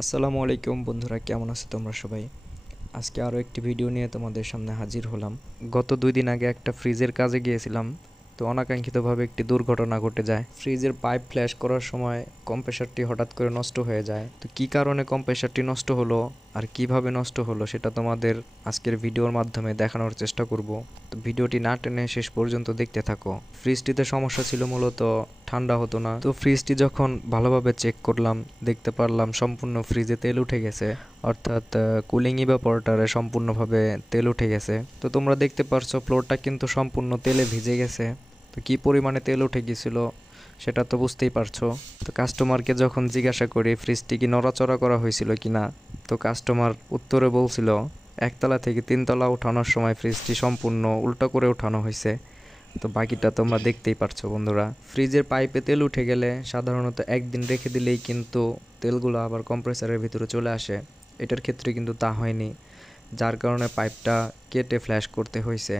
আসসালামু আলাইকুম বন্ধুরা, কেমন আছো তোমরা সবাই? আজকে আরও একটি ভিডিও নিয়ে তোমাদের সামনে হাজির হলাম। গত 2 দিন আগে একটা ফ্রিজের কাজে গিয়েছিলাম, তো অনাকাঙ্ক্ষিতভাবে একটি দুর্ঘটনা ঘটে যায়। ফ্রিজের পাইপ ফ্ল্যাশ করার সময় কম্প্রেসারটি হঠাৎ করে নষ্ট হয়ে যায়। তো কী কারণে কম্প্রেসারটি নষ্ট হলো আর কিভাবে নষ্ট হলো সেটা তোমাদের আজকের ভিডিওর মাধ্যমে দেখানোর চেষ্টা করব। তো ভিডিওটি না টেনে শেষ পর্যন্ত দেখতে থাকো। ফ্রিজটিতে সমস্যা ছিল মূলত ঠান্ডা হতো না। তো ফ্রিজটি যখন ভালোভাবে চেক করলাম, দেখতে পারলাম সম্পূর্ণ ফ্রিজে তেল উঠে গেছে, অর্থাৎ কুলিং ইভাপোরেটরে সম্পূর্ণভাবে তেল উঠে গেছে। তো তোমরা দেখতে পারছো ফ্লোরটা কিন্তু সম্পূর্ণ তেলে ভিজে গেছে। তো কী পরিমাণে তেল উঠে গিয়েছিল সেটা তো বুঝতেই পারছো। তো কাস্টমারকে যখন জিজ্ঞাসা করি ফ্রিজটি কি নড়াচড়া করা হয়েছিল কি না, তো কাস্টমার উত্তরে বলছিল একতলা থেকে 3তলা ওঠানোর সময় ফ্রিজটি সম্পূর্ণ উল্টো করে ওঠানো হয়েছে। তো বাকিটা তোমরা দেখতেই পারছো বন্ধুরা। ফ্রিজের পাইপে তেল উঠে গেলে সাধারণত একদিন রেখে দিলেই কিন্তু তেলগুলো আবার কম্প্রেসারের ভিতরে চলে আসে। এটার ক্ষেত্রে কিন্তু তা হয়নি, যার কারণে পাইপটা কেটে ফ্ল্যাশ করতে হয়েছে।